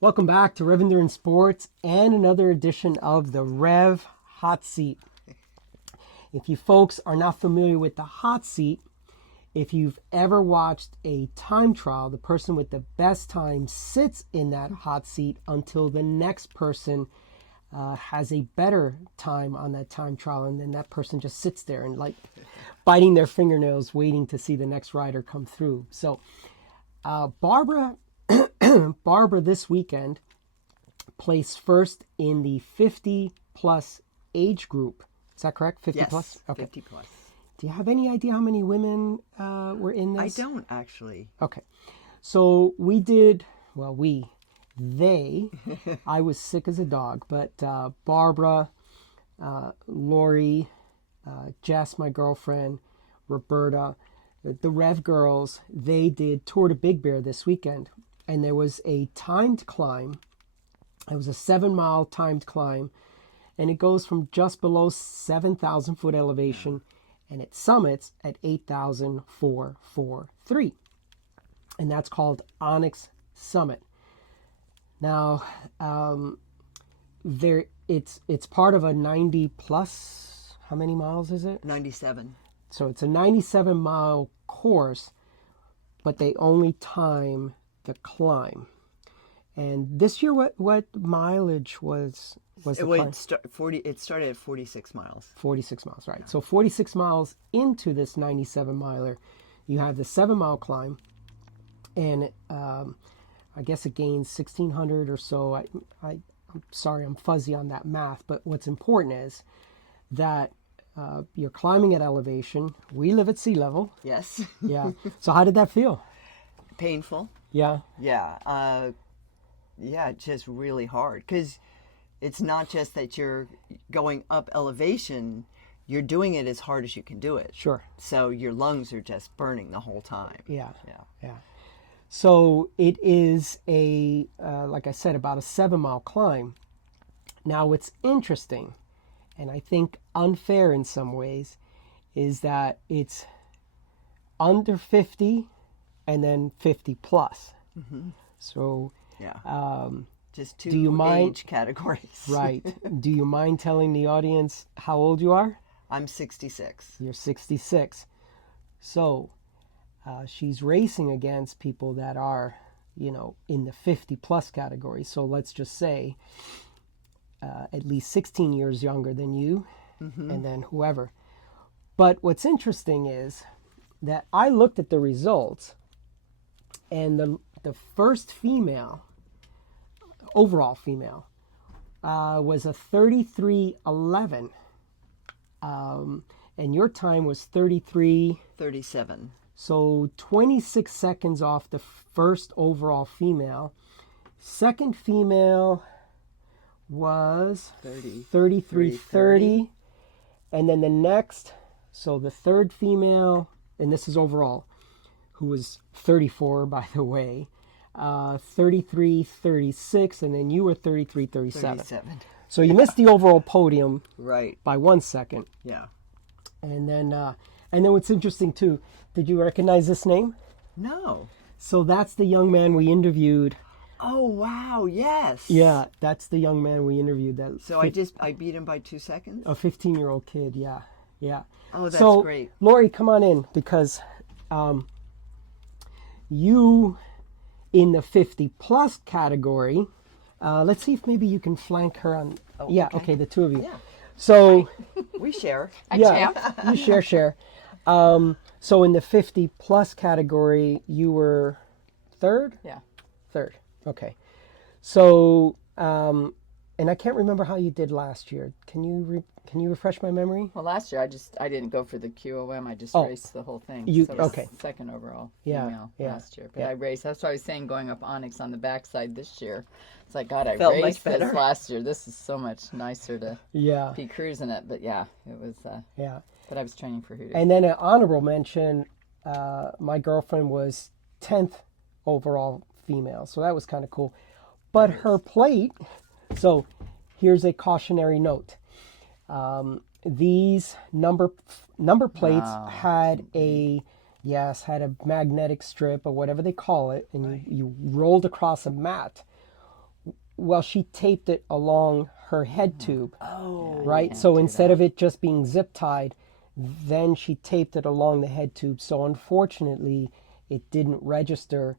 Welcome back to Rev Endurance Sports and another edition of the Rev Hot Seat. If you folks are not familiar with the hot seat, if you've ever watched a time trial, the person with the best time sits in that hot seat until the next person has a better time on that time trial, and then that person just sits there and like biting their fingernails waiting to see the next rider come through. So Barbara this weekend placed first in the 50 plus age group. Is that correct? 50 yes, plus? Okay. 50 plus. Do you have any idea how many women were in this? I don't actually. Okay. So I was sick as a dog, but Barbara, Lori, Jess, my girlfriend, Roberta, the Rev girls, they did Tour de Big Bear this weekend. And there was a timed climb. It was a 7-mile timed climb. And it goes from just below 7,000 foot elevation. And it summits at 8,443. And that's called Onyx Summit. Now, it's part of a 90 plus, how many miles is it? 97. So it's a 97-mile course, but they only time the climb. And this year, what mileage was the climb? It started at 46 miles. 46 miles, right. So 46 miles into this 97-miler, you have the 7-mile climb, and I guess it gains 1,600 or so. I'm sorry, I'm fuzzy on that math, but what's important is that you're climbing at elevation. We live at sea level. Yes. Yeah. So how did that feel? Painful. Yeah. Yeah. Just really hard. Because it's not just that you're going up elevation, you're doing it as hard as you can do it. Sure. So your lungs are just burning the whole time. Yeah. So it is like I said, about a 7-mile climb. Now what's interesting, and I think unfair in some ways, is that it's under 50 and then 50 plus. Mm-hmm. So yeah, just two age categories. Right. Do you mind telling the audience how old you are? I'm 66. You're 66. So she's racing against people that are, in the 50 plus category. So let's just say at least 16 years younger than you, mm-hmm. and then whoever. But what's interesting is that I looked at the results, and the first female, overall female, was a 33:11. And your time was 37. So 26 seconds off the first overall female. Second female was 33:30. And then the next, so the third female, and this is overall, who was 34, by the way, 33:36, and then you were 33:37. So you missed the overall podium right by 1 second. Yeah. And then what's interesting too, did you recognize this name? No. So that's the young man we interviewed. Oh wow! Yes. Yeah, that's the young man we interviewed. So I beat him by 2 seconds. A 15-year-old kid. Yeah. Oh, that's great. Lori, come on in, because you in the 50 plus category. Let's see if maybe you can flank her on. Oh, yeah. Okay. The two of you. Yeah. So we share. You share. So in the 50 plus category, you were third? Yeah. Third. Okay. So, and I can't remember how you did last year. Can you refresh my memory? Well, last year I didn't go for the QOM. I just raced the whole thing. Okay. Second overall female last year. But I raced. That's what I was saying, going up Onyx on the backside this year. It's like, God, I raced this last year. This is so much nicer to be cruising it. But yeah, it was. But I was training for Hooters. And then an honorable mention, my girlfriend was 10th overall female. So that was kind of cool. But her plate, so here's a cautionary note. These number plates had a magnetic strip or whatever they call it, and you rolled across a mat. well, she taped it along her head tube. Oh. Right? So instead of it just being zip tied, then she taped it along the head tube. So unfortunately, it didn't register.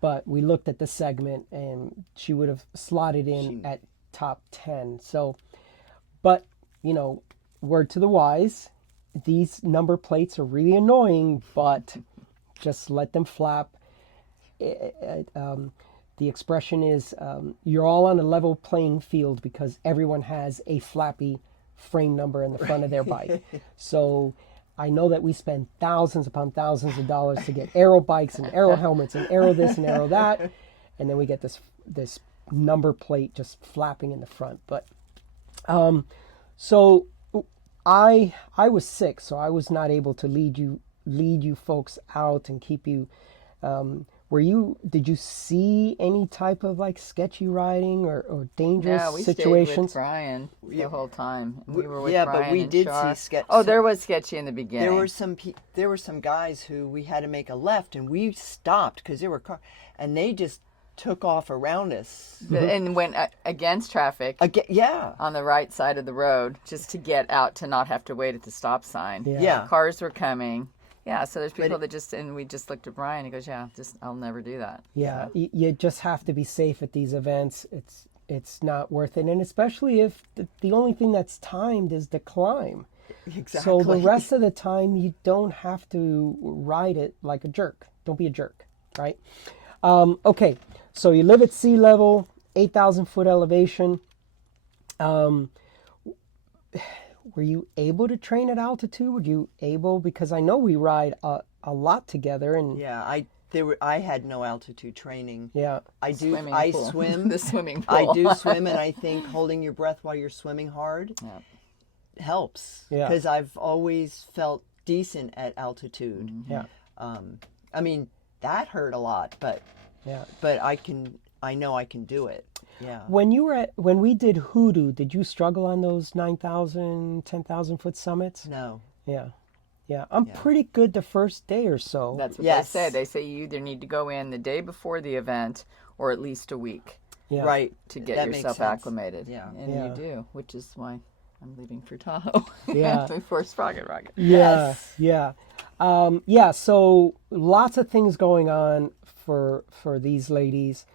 But we looked at the segment and she would have slotted in at top 10. So, but, you know, word to the wise, these number plates are really annoying, but just let them flap. The expression is you're all on a level playing field because everyone has a flappy frame number in the front of their bike. So I know that we spend thousands upon thousands of dollars to get aero bikes and aero helmets and aero this and aero that, and then we get this number plate just flapping in the front. But so I was sick, so I was not able to lead you folks out and keep you. Did you see any type of like sketchy riding or dangerous situations? Stayed with Brian the whole time. We were with Brian but we and did Shaw. see sketchy. Oh, there was sketchy in the beginning. There were some guys who we had to make a left, and we stopped because there were cars, and they just took off around us and went against traffic. On the right side of the road, just to get out to not have to wait at the stop sign. Yeah. Cars were coming. Yeah, so there's people and we just looked at Brian. He goes, I'll never do that. Yeah, you just have to be safe at these events. It's not worth it. And especially if the only thing that's timed is the climb. Exactly. So the rest of the time, you don't have to ride it like a jerk. Don't be a jerk, right? Okay, so you live at sea level, 8,000 foot elevation. Were you able to train at altitude? Were you able, because I know we ride a lot together, and I had no altitude training. Yeah, I swim the swimming pool. I do swim, and I think holding your breath while you're swimming hard helps. Yeah, because I've always felt decent at altitude. Mm-hmm. Yeah, I mean that hurt a lot, but I know I can do it. Yeah. When we did Hoodoo, did you struggle on those 9,000, 10,000 foot summits? No. Yeah. I'm pretty good the first day or so. That's what they say. They say you either need to go in the day before the event or at least a week. Yeah. Right. To get yourself acclimated. Yeah. And you do, which is why I'm leaving for Tahoe. Yeah. For Sprocket Rocket. Yes. Yeah. So lots of things going on for these ladies.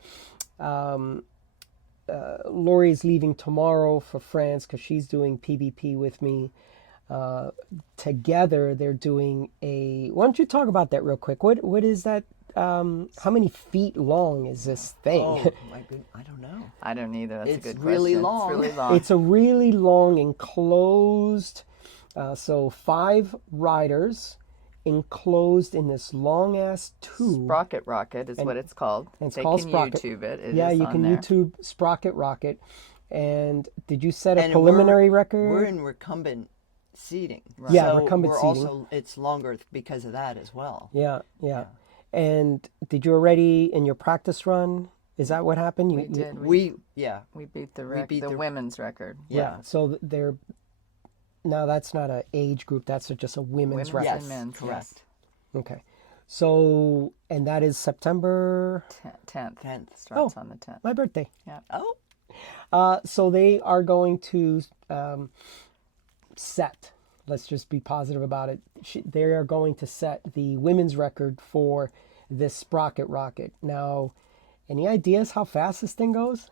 Lori's leaving tomorrow for France because she's doing PBP with me. Together, they're doing why don't you talk about that real quick? What is that? How many feet long is this thing? Oh, my goodness. I don't know. I don't either. That's a good really question. long. It's really long. It's a really long enclosed, so 5 riders enclosed in this long ass tube. Sprocket Rocket is what it's called. And it's called Sprocket. YouTube it. You can YouTube Sprocket Rocket. And did you set a preliminary record? We're in recumbent seating. Right. Yeah, recumbent seating. It's longer because of that as well. Yeah. And did you already in your practice run? Is that what happened? We did. We beat the women's record. Yeah. So they're. Now that's not an age group. That's just a women's record. Yes, men's, correct. Okay. So, and that is September 10th. Starts on the 10th. My birthday. Yeah. Oh. So they are going to set. Let's just be positive about it. They are going to set the women's record for this Sprocket Rocket. Now, any ideas how fast this thing goes?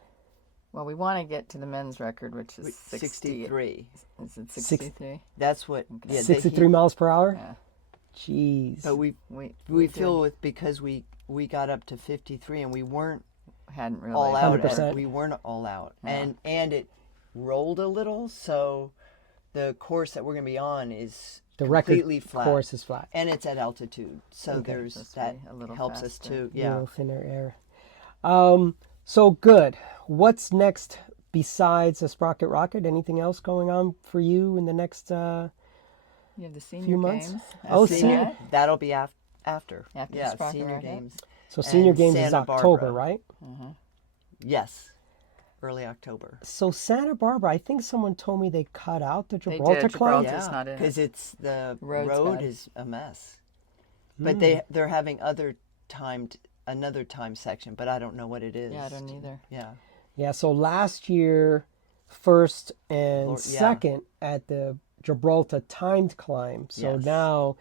Well, we want to get to the men's record, which is 63. Is it 63? That's what. Okay. Yeah, 63 miles per hour? Yeah. Jeez. But we feel because we got up to 53 and we hadn't really all out. 100%. We weren't all out, and it rolled a little. So the course that we're going to be on is the completely record flat. Course is flat. And it's at altitude, so there's that a little helps faster. us too. Yeah, a little thinner air. So good. What's next besides the Sprocket Rocket? Anything else going on for you in the next you have the senior few months? Games. Senior. That'll be after. Yeah, senior Rocket. games. So senior games Santa is October, Barbara. right? Mm-hmm. Yes, early October. So Santa Barbara, I think someone told me they cut out the Gibraltar climb. Gibraltar's not in it. Because it's the Road's road bad. is a mess. But they're having another time section, but I don't know what it is. Yeah, I don't either. Yeah. Yeah, so last year, first and second at the Gibraltar timed climb. So now,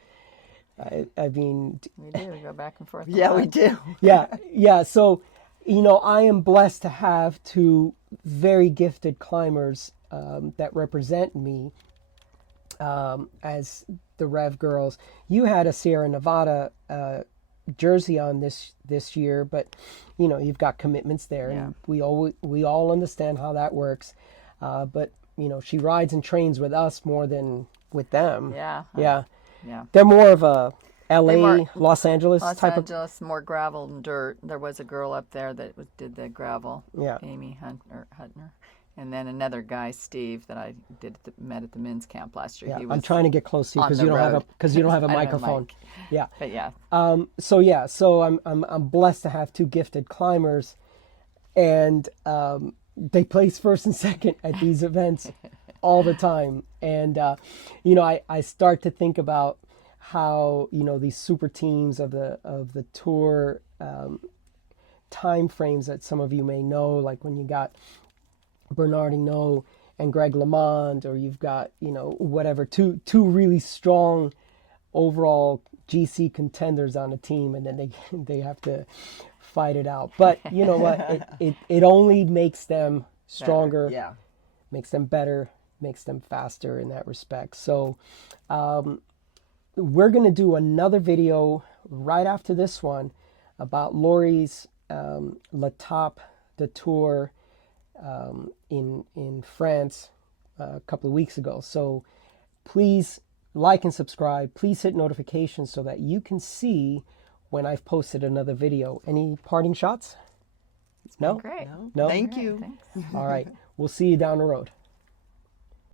I mean... We do. We go back and forth. Yeah, we do. Yeah. So, I am blessed to have two very gifted climbers that represent me as the Rev girls. You had a Sierra Nevada jersey on this year, but you've got commitments there, and we all understand how that works. But she rides and trains with us more than with them. Yeah. They're more of a LA, Los Angeles type of more gravel and dirt. There was a girl up there that did the gravel. Yeah. Amy Huntner. And then another guy, Steve, that I met at the men's camp last year. Yeah, he was I'm trying to get close to you because you don't have a microphone. Yeah. But yeah. So I'm blessed to have two gifted climbers, and they place first and second at these events all the time. And I start to think about how these super teams of the tour time frames that some of you may know, like when you got Bernard Hinault and Greg LeMond, or you've got whatever two really strong overall GC contenders on a team, and then they have to fight it out. But you know what, it only makes them stronger, makes them better, makes them faster in that respect. So we're gonna do another video right after this one about Lori's L'Etape de Tour in France a couple of weeks ago. So please like and subscribe. Please hit notifications so that you can see when I've posted another video. Any parting shots? No? Great. No? Thank you. Thanks. All right. We'll see you down the road.